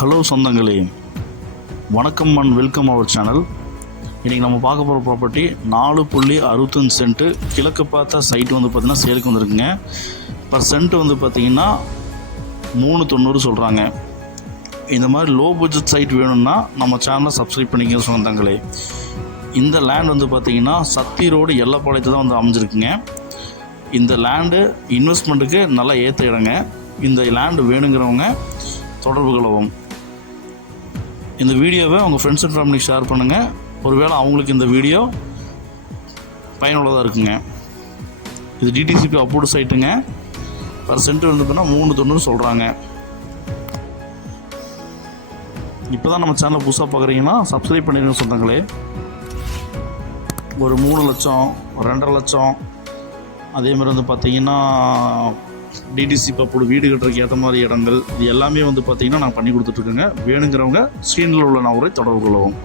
Hello சொந்தங்களே. வணக்கம் and welcome our channel இன்றைக்கி நம்ம பார்க்க போகிற ப்ராப்பர்ட்டி நாலு புள்ளி அறுபத்தஞ்சு சென்ட்டு கிழக்கு பார்த்த சைட்டு வந்து பார்த்திங்கன்னா சேலுக்கு வந்துருக்குங்க. பர் சென்ட் வந்து பார்த்திங்கன்னா மூணு தொண்ணூறு சொல்கிறாங்க இந்த மாதிரி லோ பட்ஜெட் சைட் வேணும்னா நம்ம சேனலை சப்ஸ்கிரைப் பண்ணிக்க சொந்தங்களே. இந்த லேண்ட் வந்து பார்த்திங்கன்னா சக்தி ரோடு எல்லப்பாளையத்து தான் வந்து அமைஞ்சிருக்குங்க. இந்த லேண்டு இன்வெஸ்ட்மெண்ட்டுக்கு நல்லா ஏற்ற இடங்க. இந்த லேண்டு வேணுங்கிறவங்க தொடர்பு கொள்ளவும். இந்த வீடியோவை உங்கள் ஃப்ரெண்ட்ஸ் அண்ட் ஃபேமிலிக்கு ஷேர் பண்ணுங்கள் ஒருவேளை அவங்களுக்கு இந்த வீடியோ பயனுள்ளதாக இருக்குங்க. இது டிடிசிபி அப்ரூவ்டு சைட்டுங்க பர்சன்ட் வந்து மூணு தொண்ணூறு சொல்கிறாங்க இப்போ தான் நம்ம சேனலை புதுசாக பார்க்குறீங்கன்னா சப்ஸ்கிரைப் பண்ணிடுங்க சொந்தங்களே ஒரு மூணு லட்சம் ஒரு ரெண்டரை லட்சம். அதே மாதிரி வந்து பார்த்தீங்கன்னா டிடிசி பப்போட வீடு கட்டுறதுக்கு ஏற்ற மாதிரி இடங்கள் இது எல்லாமே வந்து பார்த்தீங்கன்னா நான் பண்ணி கொடுத்துட்ருக்கேங்க வேணுங்கிறவங்க ஸ்க்ரீனில் உள்ள நபரை தொடர்பு கொள்ளவும்.